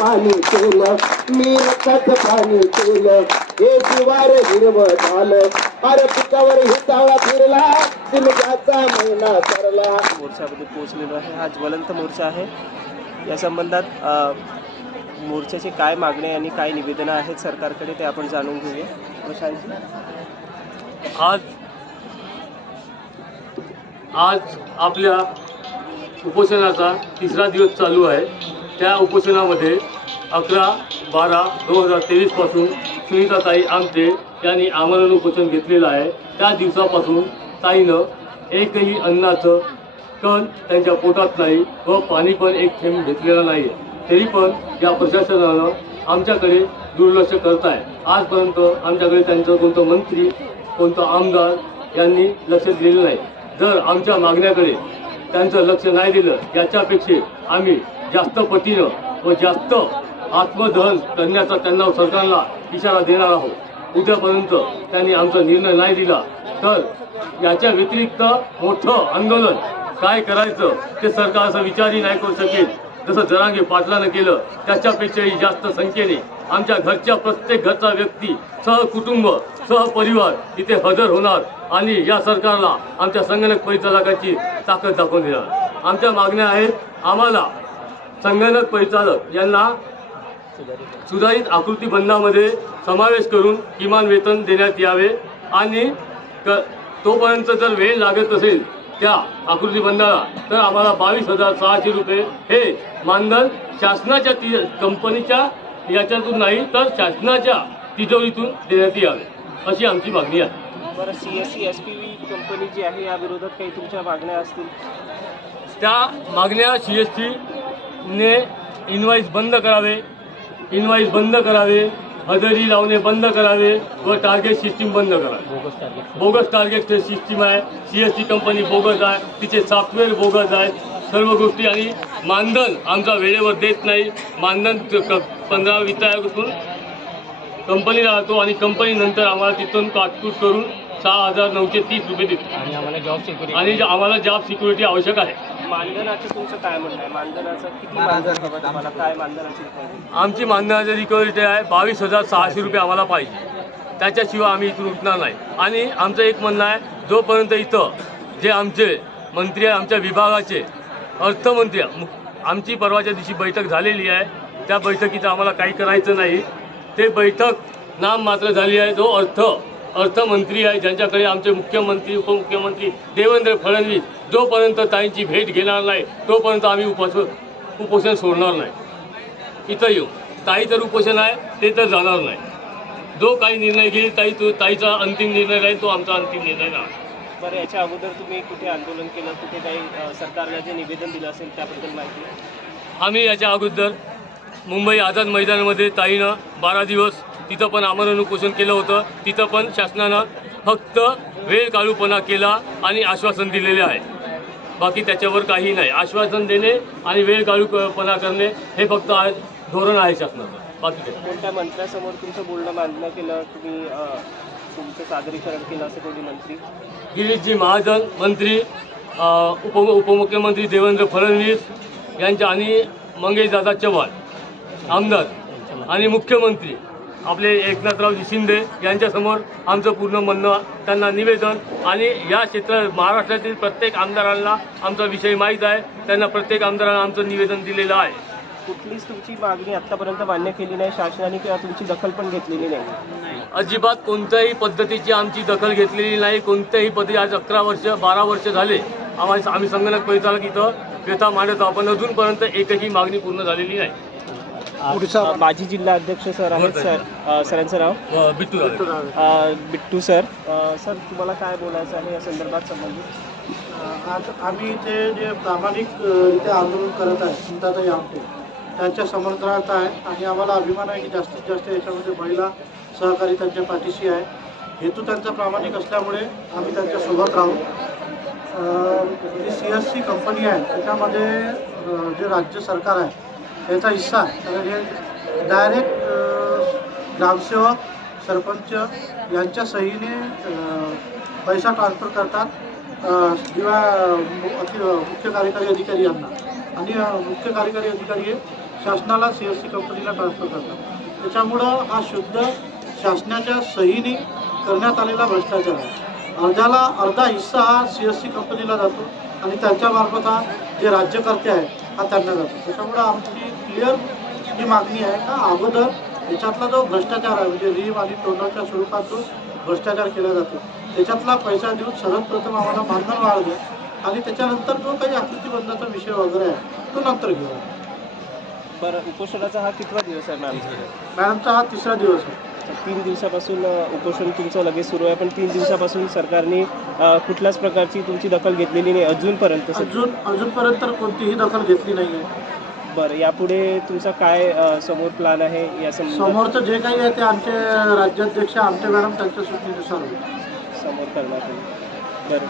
पाणी केलं मी रक्ताचं पाणी केलं हे शिवार हिरवं झालं. अरे पिकावर हिताळा फिरला सिमक्याचा महिना सरला. मोर्चामध्ये पोहोचलेलो आहे. हा ज्वलंत मोर्चा आहे. या संबंधात मोर्चाची काय मागण्या आणि काय निवेदनं आहेत सरकारकडे ते आपण जाणून घेऊया. प्रशांतजी? आज आज आपल्या उपोषणाचा तिसरा दिवस चालू आहे. त्या उपोषणामध्ये अकरा बारा दोन हजार तेवीसपासून सुनीताताई आमटे यांनी आमरण उपोषण घेतलेलं आहे. त्या दिवसापासून ताईनं एकही अन्नाचं कण त्यांच्या पोटात नाही व पाणी पण एक थेंब घेतलेला नाही तरी पण या प्रशासनानं आमच्याकडे दुर्लक्ष करत आहे आजपर्यंत आमच्याकडे त्यांचं कोणतं मंत्री कोणतं आमदार यांनी लक्ष दिलेलं नाही. जर आमच्या मागण्याकडे त्यांचं लक्ष नाही दिलं याच्यापेक्षा आम्ही जास्त पटीनं व जास्त आत्मदहन करण्याचा त्यांना सरकारला इशारा देणार आहोत. उद्यापर्यंत त्यांनी आमचा निर्णय नाही दिला तर याच्या व्यतिरिक्त मोठं आंदोलन काय करायचं ते सरकार असं विचारही नाही करू शकेल. जसं जरांगे पाटलानं केलं त्याच्यापेक्षाही जास्त संख्येने आमच्या घरच्या प्रत्येक घरचा व्यक्ती सहकुटुंब सहपरिवार इथे हजर होणार आणि या सरकारला आमच्या संगणक परिचालकाची ताकद दाखवून देणार. आमच्या मागण्या आहेत आम्हाला संगणक परिचालक यांना सुधारित आकृती बंधामध्ये समावेश करून किमान वेतन देण्यात यावे आणि क तोपर्यंत जर वेळ लागत असेल त्या आकृती बंधाला तर आम्हाला बावीस हजार सहाशे रुपये हे मानधन शासनाच्या ति कंपनीच्या याच्यातून नाही तर शासनाच्या तिजोरीतून देण्यात यावे अशी आमची मागणी आहे. बरं C S C S P V company जी आहे या विरोधात काही तुमच्या मागण्या असतील? त्या मागण्या सी एस टीने इनवाईस बंद करावे इनवाईस बंद करावे हजेरी लावणे बंद करावे व टार्गेट सिस्टीम बंद करावे बोगस टार्गेट सिस्टीम आहे. C S T company bogus आहे. तिचे सॉफ्टवेअर बोगस आहे. सर्व गोष्टी आणि मानधन आमचा वेळेवर देत नाही. मानधन पंधरा वित्तापासून कंपनीला राहतो आणि कंपनी नंतर आम्हाला तिथून काटकूट करून सहा हजार नऊशे तीस रुपये देतो. आणि आम्हाला जॉब सिक्युरिटी आणि ज- आम्हाला जॉब सिक्युरिटी आवश्यक आहे. मानधनाचं तुमचं काय म्हणणं आहे? मानधनाचं किती मानधन हवं तुम्हाला काय मानधनाची requirement? आमची मानधनाची रिकव्हरी आहे. बावीस हजार सहाशे रुपये आम्हाला पाहिजे. त्याच्याशिवाय आम्ही इथून उठणार नाही. आणि आमचं एक म्हणणं आहे जोपर्यंत इथं जे आमचे मंत्री आहे आमच्या विभागाचे अर्थमंत्री मु- आमची परवाच्या दिवशी बैठक झालेली आहे. त्या बैठकीचं आम्हाला काही करायचं नाही. ते बैठक नाम मात्र झाली आहे जो अर्थ अर्थमंत्री आहे ज्यांच्याकडे आमचे मुख्यमंत्री उपमुख्यमंत्री देवेंद्र फडणवीस जोपर्यंत ताईंची भेट घेणार नाही तोपर्यंत आम्ही उपोष उपोषण सोडणार नाही. इथं येऊ. ताई तर उपोषण आहे ते तर जाणार नाही. जो काही निर्णय घेईल ताई तो ताईचा अंतिम निर्णय राहील तो आमचा अंतिम निर्णय राहणार बरं याच्या अगोदर तुम्ही कुठे आंदोलन केलं? कुठे काही सरकारला जे निवेदन दिलं असेल त्याबद्दल माहिती? आम्ही याच्या अगोदर मुंबई आझाद मैदानामध्ये ताईनं बारा दिवस तिथं पण आमरण उपोषण केलं होतं. तिथं पण शासनानं फक्त वेळ काळूपणा केला आणि आश्वासन दिलेले आहे. बाकी त्याच्यावर काही नाही. आश्वासन देणे आणि वेळ काळूपणा करणे हे फक्त आहे धोरण आहे शासनाचं. बाकी कोणत्या मंत्र्यासमोर तुमचं बोलणं मांडणं केलं? तुम्ही तुमचं सादरीकरण केलं असं कोणी मंत्री? गिरीशजी महाजन मंत्री उप उपमुख्यमंत्री देवेंद्र फडणवीस यांच्या आणि मंगेशदादा चव्हाण. आमदार आणि मुख्यमंत्री आपले एकनाथरावजी शिंदे यांच्यासमोर आमचं पूर्ण म्हणणं त्यांना निवेदन आणि या क्षेत्रात महाराष्ट्रातील प्रत्येक आमदारांना आमचा विषय माहीत आहे. त्यांना प्रत्येक आमदारांना आमचं निवेदन दिलेलं आहे. कुठलीच तुमची मागणी आतापर्यंत मान्य केली नाही शासनाने किंवा तुमची दखल पण घेतलेली नाही. अजिबात कोणत्याही पद्धतीची आमची दखल घेतलेली नाही. कोणत्याही पद्धती आज अकरा वर्ष बारा वर्ष झाले आम्हाला आम्ही संगणक परिचालक इथं व्यथा मांडत आहोत. पण अजूनपर्यंत एकही मागणी पूर्ण झालेली नाही. अ, माजी जिल्हा अध्यक्ष सर आहेत सर अ, सरांचं नाव? बिट्टू. अ, बिट्टू सर. अ, सर तुम्हाला काय बोलायचं आहे या संदर्भात संबंधित? आज आम्ही इथे जे प्रामाणिकरित्या आंदोलन करत आहे चिंताताई आमटे त्यांच्या समर्थनार्थ आहे. आणि आम्हाला अभिमान आहे की जास्तीत जास्त याच्यामध्ये महिला सहकारी त्यांच्या पाठीशी आहे. हेतू त्यांचा प्रामाणिक असल्यामुळे आम्ही त्यांच्यासोबत राहू. अं, जी सी एस सी कंपनी आहे त्याच्यामध्ये अं, जे राज्य सरकार आहे त्याचा हिस्सा कारण हे डायरेक्ट ग्रामसेवक सरपंच यांच्या सहीने पैसा ट्रान्सफर करतात किंवा मुख्य कार्यकारी अधिकारी यांना. आणि मुख्य कार्यकारी अधिकारी हे शासनाला सी एस सी कंपनीला ट्रान्सफर करतात. त्याच्यामुळं हा शुद्ध शासनाच्या सहीने करण्यात आलेला भ्रष्टाचार आहे. अर्ध्याला अर्धा हिस्सा हा सी एस सी कंपनीला जातो आणि त्यांच्यामार्फत हा जे राज्यकर्ते आहेत हा त्यांना जातो. त्याच्यामुळं आमची क्लिअर ही मागणी आहे का? अगोदर याच्यातला जो भ्रष्टाचार आहे म्हणजे रीम आणि टोनरच्या स्वरूपात जो भ्रष्टाचार केला जातो. त्याच्यातला पैसा देऊन सर्वप्रथम आम्हाला मानधन वाढ द्या आणि त्याच्यानंतर जो काही आकृतीबंधाचा विषय वगैरे आहे तो नंतर घेऊ. बरं उपोषणाचा हा कितवा दिवस आहे मॅम मॅडमचा हा तिसरा दिवस आहे. तीन दिवसापासून उपोषण तुमचं लगेच सुरू आहे पण तीन दिवसापासून सरकारने कुठल्याच प्रकारची तुमची दखल घेतलेली नाही अजूनपर्यंत अजून अजूनपर्यंत तर कोणतीही दखल घेतली नाही आहे बरं यापुढे तुमचा काय अ, समोर प्लॅन आहे या संबंधात समोरचं जे काही आहे ते आमचे राज्याध्यक्ष आमचे मॅडम त्यांच्या सूचनेनुसार होईल समोर येईल बरं.